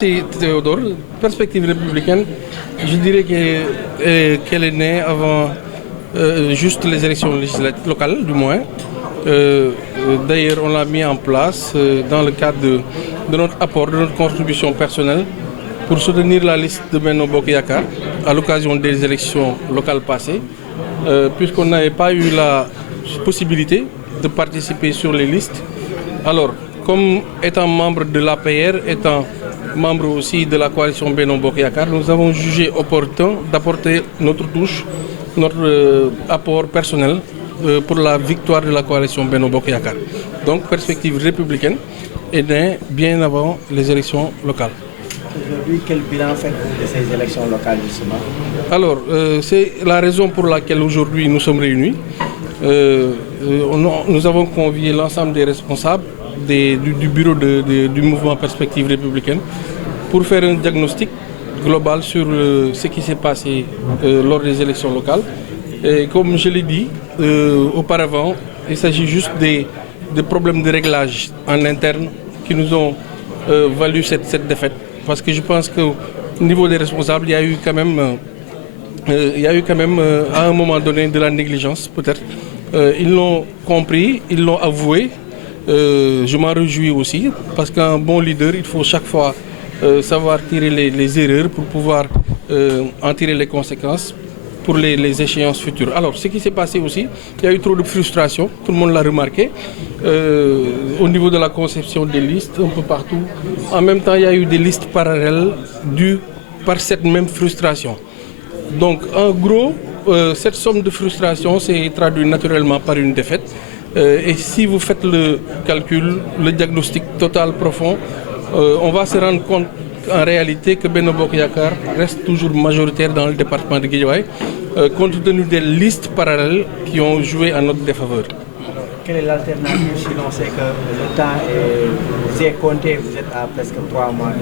Théodore, perspective républicaine, je dirais qu'elle est née avant juste les élections législatives locales, du moins. D'ailleurs, on l'a mis en place dans le cadre de notre apport, de notre contribution personnelle pour soutenir la liste de Benno Bokk Yakaar à l'occasion des élections locales passées, puisqu'on n'avait pas eu la possibilité de participer sur les listes. Alors, comme étant membre de l'APR, étant membre aussi de la coalition Benno Bokk Yakaar, nous avons jugé opportun d'apporter notre touche, notre apport personnel pour la victoire de la coalition Benno Bokk Yakaar. Donc, perspective républicaine est née bien avant les élections locales. Aujourd'hui, quel bilan faites-vous de ces élections locales justement? Alors, c'est la raison pour laquelle aujourd'hui nous sommes réunis. Nous avons convié l'ensemble des responsables du bureau du mouvement Perspective républicaine pour faire un diagnostic global sur ce qui s'est passé lors des élections locales. Et comme je l'ai dit auparavant, il s'agit juste des problèmes de réglage en interne qui nous ont valu cette défaite. Parce que je pense qu'au niveau des responsables, il y a eu quand même à un moment donné de la négligence peut-être. Ils l'ont compris, ils l'ont avoué. Je m'en réjouis aussi parce qu'un bon leader, il faut chaque fois savoir tirer les erreurs pour pouvoir en tirer les conséquences pour les échéances futures. Alors, ce qui s'est passé aussi, il y a eu trop de frustration, tout le monde l'a remarqué, au niveau de la conception des listes, un peu partout. En même temps, il y a eu des listes parallèles dues par cette même frustration. Donc, en gros, cette somme de frustration s'est traduite naturellement par une défaite. Et si vous faites le calcul, le diagnostic total profond, on va se rendre compte en réalité que Benno Bokk Yakaar reste toujours majoritaire dans le département de Guédiawaye, compte tenu des listes parallèles qui ont joué en notre défaveur. Quelle est l'alternative si l'on sait que le temps est compté, vous êtes à presque 3 mois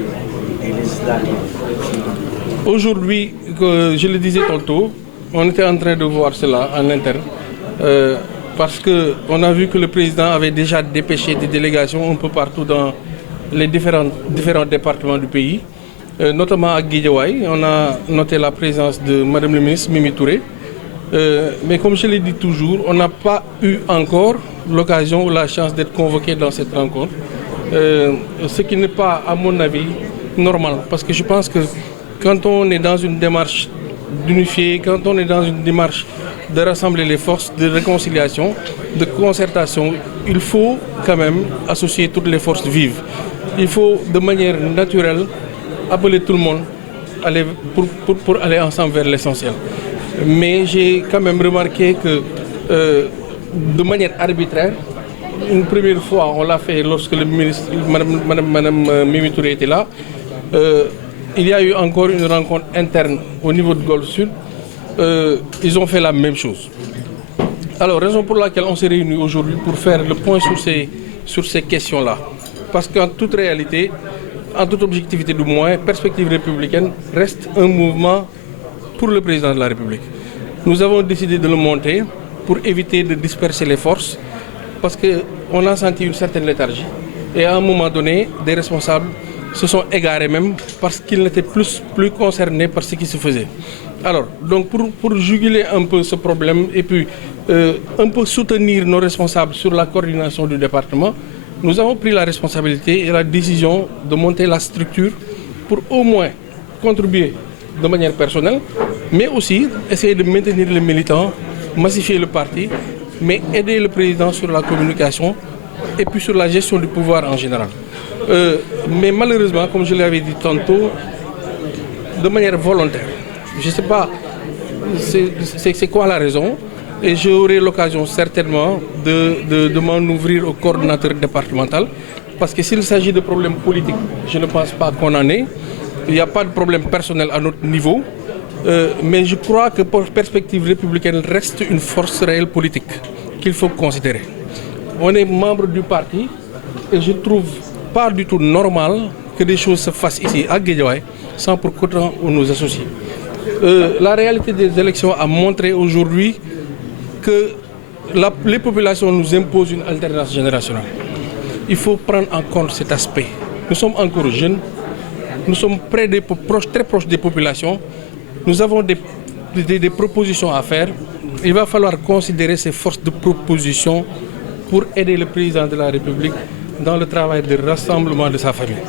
des législatives? Aujourd'hui, je le disais tantôt, on était en train de voir cela en interne. Parce qu'on a vu que le président avait déjà dépêché des délégations un peu partout dans les différents départements du pays, notamment à Guédiawaye. On a noté la présence de Madame le ministre Mimi Touré. Mais comme je l'ai dit toujours, on n'a pas eu encore l'occasion ou la chance d'être convoqué dans cette rencontre. Ce qui n'est pas, à mon avis, normal. Parce que je pense que quand on est dans une démarche d'unifier, quand on est dans une démarche de rassembler les forces de réconciliation, de concertation, il faut quand même associer toutes les forces vives. Il faut de manière naturelle appeler tout le monde pour aller ensemble vers l'essentiel. Mais j'ai quand même remarqué que de manière arbitraire, une première fois on l'a fait lorsque le ministre, Madame Mimi Touré était là, il y a eu encore une rencontre interne au niveau de Golfe Sud. Ils ont fait la même chose. Alors, raison pour laquelle on s'est réunis aujourd'hui pour faire le point sur ces questions-là. Parce qu'en toute réalité, en toute objectivité du moins, Perspective républicaine reste un mouvement pour le président de la République. Nous avons décidé de le monter pour éviter de disperser les forces parce qu'on a senti une certaine léthargie. Et à un moment donné, des responsables se sont égarés même parce qu'ils n'étaient plus concernés par ce qui se faisait. Alors, donc pour juguler un peu ce problème et puis un peu soutenir nos responsables sur la coordination du département, nous avons pris la responsabilité et la décision de monter la structure pour au moins contribuer de manière personnelle, mais aussi essayer de maintenir les militants, massifier le parti, mais aider le président sur la communication et puis sur la gestion du pouvoir en général. Mais malheureusement, comme je l'avais dit tantôt, de manière volontaire. Je ne sais pas c'est quoi la raison et j'aurai l'occasion certainement de m'en ouvrir au coordonnateur départemental parce que s'il s'agit de problèmes politiques, je ne pense pas qu'on en ait. Il n'y a pas de problème personnel à notre niveau, mais je crois que Perspective républicaine reste une force réelle politique qu'il faut considérer. On est membre du parti et je trouve pas du tout normal que des choses se fassent ici à Guédiawaye sans pour qu'autant on nous associe. La réalité des élections a montré aujourd'hui que les populations nous imposent une alternance générationnelle. Il faut prendre en compte cet aspect. Nous sommes encore jeunes, nous sommes très proches des populations, nous avons des propositions à faire. Il va falloir considérer ces forces de proposition pour aider le président de la République dans le travail de rassemblement de sa famille.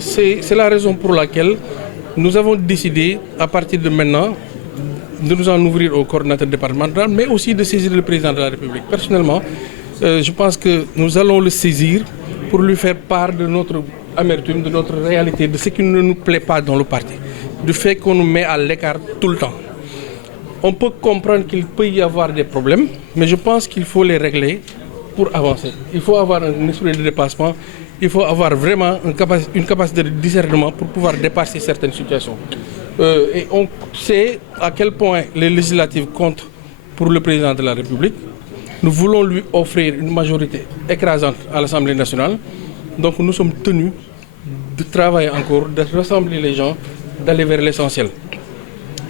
C'est la raison pour laquelle nous avons décidé, à partir de maintenant, de nous en ouvrir au coordinateur départemental, mais aussi de saisir le président de la République. Personnellement, je pense que nous allons le saisir pour lui faire part de notre amertume, de notre réalité, de ce qui ne nous plaît pas dans le parti, du fait qu'on nous met à l'écart tout le temps. On peut comprendre qu'il peut y avoir des problèmes, mais je pense qu'il faut les régler pour avancer. Il faut avoir un esprit de dépassement, il faut avoir vraiment une capacité de discernement pour pouvoir dépasser certaines situations. Et on sait à quel point les législatives comptent pour le président de la République. Nous voulons lui offrir une majorité écrasante à l'Assemblée nationale. Donc nous sommes tenus de travailler encore, de rassembler les gens, d'aller vers l'essentiel.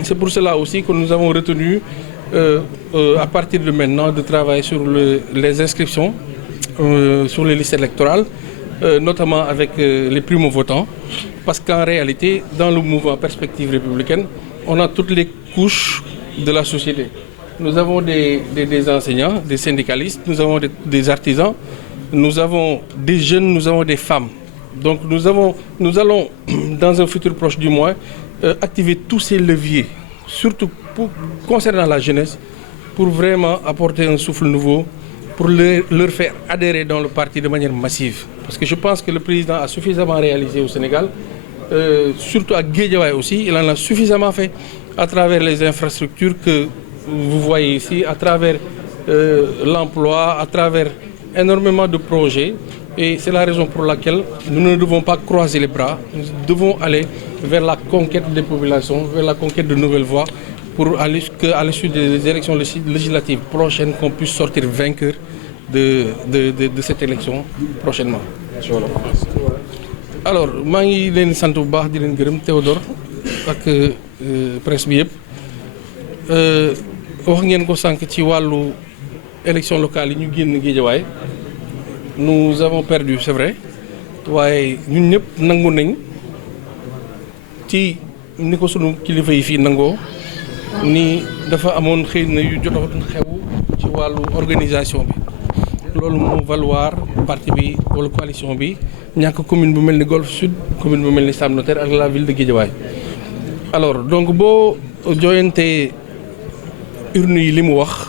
C'est pour cela aussi que nous avons retenu, à partir de maintenant, de travailler sur les inscriptions, sur les listes électorales, notamment avec les primo-votants, parce qu'en réalité, dans le mouvement Perspective républicaine, on a toutes les couches de la société. Nous avons des enseignants, des syndicalistes, nous avons des artisans, nous avons des jeunes, nous avons des femmes. Donc nous allons, dans un futur proche du mois, activer tous ces leviers, surtout concernant la jeunesse, pour vraiment apporter un souffle nouveau, pour leur faire adhérer dans le parti de manière massive. Parce que je pense que le président a suffisamment réalisé au Sénégal, surtout à Guédiawaye aussi, il en a suffisamment fait à travers les infrastructures que vous voyez ici, à travers l'emploi, à travers énormément de projets. Et c'est la raison pour laquelle nous ne devons pas croiser les bras, nous devons aller vers la conquête des populations, vers la conquête de nouvelles voies, pour aller qu'à l'issue des élections législatives prochaines, qu'on puisse sortir vainqueur de cette élection prochainement. Alors, maa ngi leen sant bu baax di leen gërëm Théodore ak presse bi yëpp wax ngeen ko sànq ci wàllu élection locale yi ñu génn Guédiawaye. Nous avons perdu, c'est vrai, waaye ñun ñëpp nangu nañ ci ni ko sunu kilifa yi fii nangoo ni dafa amoon xëy na yu jotoon xew ci wàllu organisation bi. Loolu moo valoir parti bi wala coalition bi ñàkk commune bu mel ni Golf Sud, commune bu mel ni Sam Notaire ak la ville de Guédiawaye. Alors donc boo jooyantee urne yi li mu wax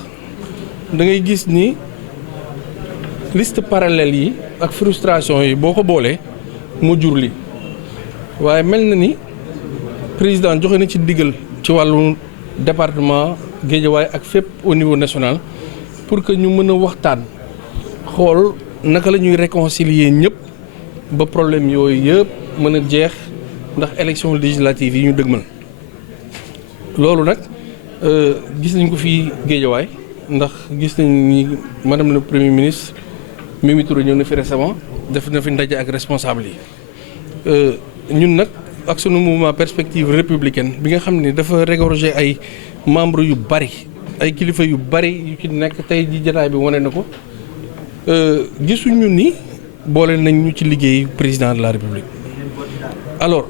da ngay gis ni. Liste parallèle yi ak frustration yi boo ko boolee mu jur li waaye mel na ni président joxe na ci digal ci wàllu département Guédiawaye ak fépp au niveau national pour que ñu mën a waxtaan xool naka la ñuy réconcilier ñëpp ba problème yooyu yëpp mën a jeex ndax élection législative yi ñu dëgmal. Loolu nag gis nañ ko fii Guédiawaye ndax gis nañ ni madame le premier ministre Mimi Touré ñëw na fi récemment def na fi ndaje ak responsable yi ñun nag ak sunu mouvement Perspective républicaine bi nga xam ne dafa regorger ay membres yu bari ay kilifa yu bari yu ci nekk tey ji jotaay bi wane na ko gisuñu ni boole nañ ñu ci liggéey président de la République. Alors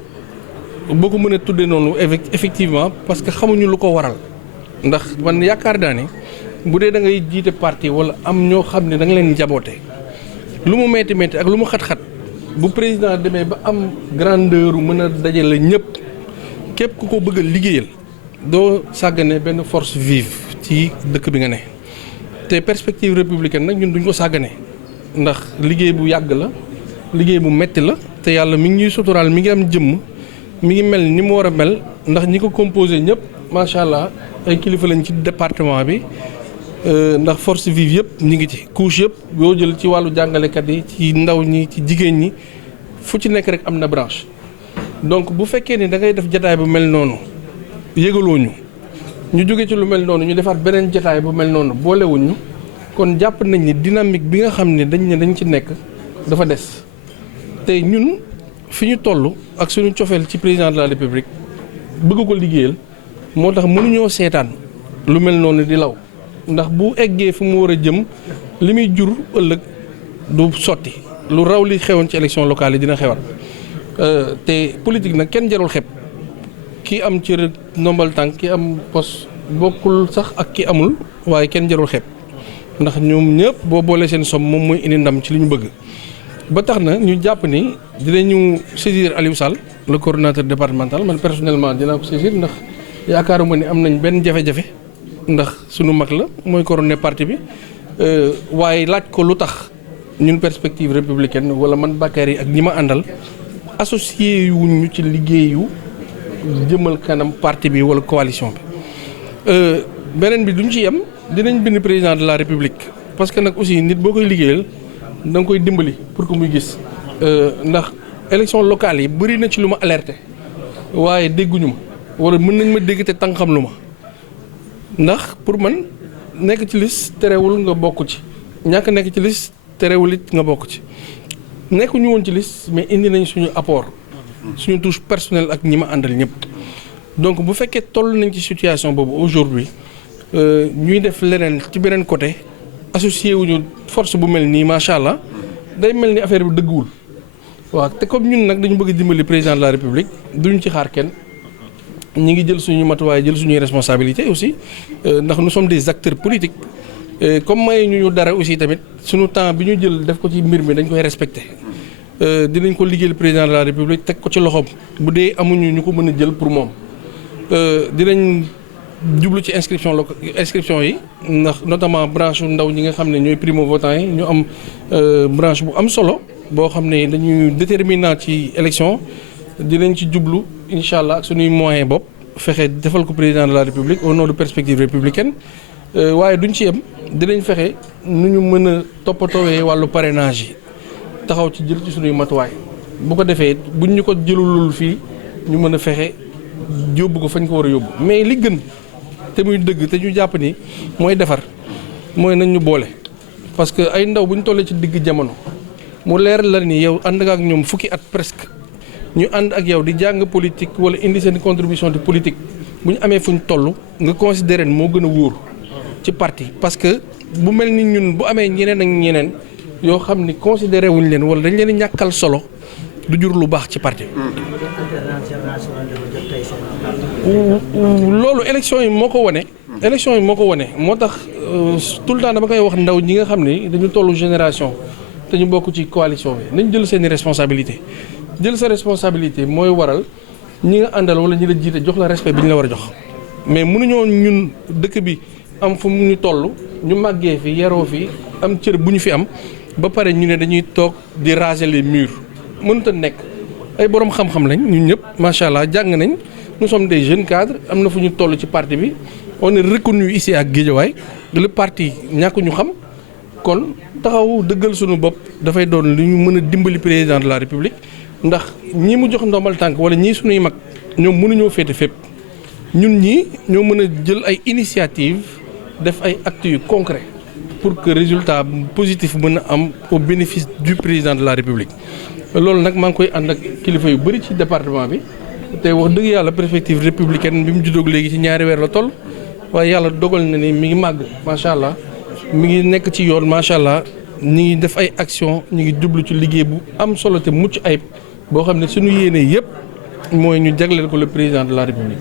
boo ko mën a tuddee noonu effectivement parce que xamuñu lu ko waral ndax man yaakaar naa ne bu dee da ngay jiite parti wala am ñoo xam ne da nga leen njaboote lu mu metti ak lu mu xat-xat bu président demee ba am grandeur mën a dajale ñëpp képp ku ko bëgg a liggéeyal doo sàggane benn force vive ci dëkk bi nga ne. te Perspective républicaine nag ñun duñ ko sàggane ndax liggéey bu yàgg la liggéey bu metti la te yàlla mi ngi ñuy suturaal mi ngi am jëmm mi ngi mel ni mu war a mel ndax ñi ko composé ñëpp macha allah ay kilifa lañ ci département bi. Ndax force vive yëpp ñu ngi ci couche yëpp yoo jël ci wàllu jàngalekat yi ci ndaw ñi ci jigéen ñi fu ci nekk rek am na branche donc bu fekkee ni da ngay def jataay bu mel noonu yëgaloo ñu jóge ci lu mel noonu ñu defaat beneen jataay bu mel noonu boolewuñu kon jàpp nañ ni dynamique bi nga xam ne dañ ci nekk dafa des te ñun fi ñu toll ak suñu cofeel ci président de la République bëgg ko liggéeyal moo tax mënuñoo seetaan lu mel noonu di law. Ndax bu eggee fu mu war a jëm li muy jur ëllëg du sotti lu raw li xewoon ci élection locale yi dina xewat te politique nag kenn jarul xeeb ki am cër ndombal tànk ki am poste bokkul sax ak ki amul waaye kenn jarul xeeb ndax ñoom ñëpp boo boolee seen somme moom mooy indi ndam ci li ñu bëgg. ba tax na ñu jàpp ni dinañu saisir Aliou Sall le coordonnateur départemental man personnellement dinaa ko saisir ndax yaakaaruma ni am nañ benn jafe-jafe ndax sunu mag la mooy coordonné parti bi waaye laaj ko lu tax ñun perspective républicaine wala man Bakary ak ñi ma àndal associé wuñ ñu ci liggéeyu jëmal kanam parti bi wala coalition bi. beneen bi duñ ci yem dinañ bind président de la république parce que nag aussi nit boo koy liggéeyal da nga koy dimbali pour que muy gis ndax élection locale yi bëri na ci lu ma alerté waaye dégguñu ma wala mën nañ ma dégg te tàng xam lu ma ndax pour man nekk ci liste terewul nga bokk ci ñàkk nekk ci liste terewul it nga bokk ci nekkuñu woon ci liste mais indi nañ suñu apport suñu touche personnelle ak ñi ma àndal ñëpp donc bu fekkee toll nañ ci situation boobu aujourd'hui ñuy def leneen ci beneen côté associé wuñu force bu mel nii macha allah day mel ni affaire bi dëgguwul waaw te comme ñun nag dañu bëgg dimbali président de la république duñ ci xaar kenn ñi ngi jël suñu matuwaay jël suñuy responsabilité aussi ndax nous sommes des acteurs politiques comme may ñu dara aussi tamit suñu temps bi ñu jël def ko ci mbir mi dañ koy respecté dinañ ko liggéeyal président de la république teg ko ci loxoom bu dee amuñu ñu ko mën a jël pour moom dinañ jublu ci inscription yi ndax notamment branche ndaw ñi nga xam ne ñooy primo votant yi ñu am branche bu am solo boo xam ne dañuy déterminant ci élection dinañ ci jublu incha allah ak suñuy moyen bopp fexe defal ko président de la république au nom de perspective républicaine waaye duñ ci yem dinañ fexe nu ñu mën a toppatoowee wàllu parrainage yi taxaw ci jël ci suñuy matuwaay bu ko defee buñ ñu ko jëlulul fii ñu mën a fexe yóbbu ko fañ ko war a yóbbu mais li gën te muy dëgg te ñu jàpp ni mooy defar mooy nañ ñu boole parce que ay ndaw bu ñu tollee ci digg jamono mu leer la ni yow ànd nga ak ñoom fukki at presque ñu ànd ak yow di jàng politique wala indi seen contribution de politique bu ñu amee fu ñu toll nga considéré moo gën a wóor ci parti parce que bu mel ni ñun bu amee ñeneen ak ñeneen yoo xam ni considéré wuñ leen wala dañ leen ñàkkal solo du jur lu baax ci parti loolu élection yi moo ko wane. élection yi moo ko wane moo tax tout le temps dama koy wax ndaw ñi nga xam ne dañu tollu génération te ñu bokk ci coalition bi nañ jël seeni responsabilité jël sa responsabilité mooy waral ñi nga àndal wala ñi la jiite jox la respect bi ñu la war a jox mais mënuñoo ñun dëkk bi am fu mu ñu toll ñu màggee fi yaroo fi am cër bu ñu fi am ba pare ñu ne dañuy toog di raser les murs mënut a nekk ay borom xam-xam lañ ñun ñëpp macha allah jàng nañ nous sommes des jeunes cadres am na fu ñu toll ci parti bi on est reconnu ici ak Guédiawaye le parti ñàkk ñu xam kon taxaw dëggal suñu bopp dafay doon li ñu mën a dimbali président de la république ndax ñi mu jox ndombal tànk wala ñii suñuy mag ñoom mënuñoo féete fépp ñun ñii ñoo mën a jël ay initiative def ay actes yu concrets pour que résultat positif mën a am au bénéfice du président de la république loolu nag maa ngi koy ànd ak kilifa yu bëri ci département bi te wax dëgg yàlla perspective républicaine bi mu juddóog léegi ci ñaari weer la toll waaye yàlla dogal na ni mi ngi màgg macha allah mi ngi nekk ci yoon macha allah ñi ngi def ay action ñu ngi jublu ci liggéey bu am solo te mucc ayib boo xam ne suñu yéene yëpp mooy ñu jagleel ko le président de la république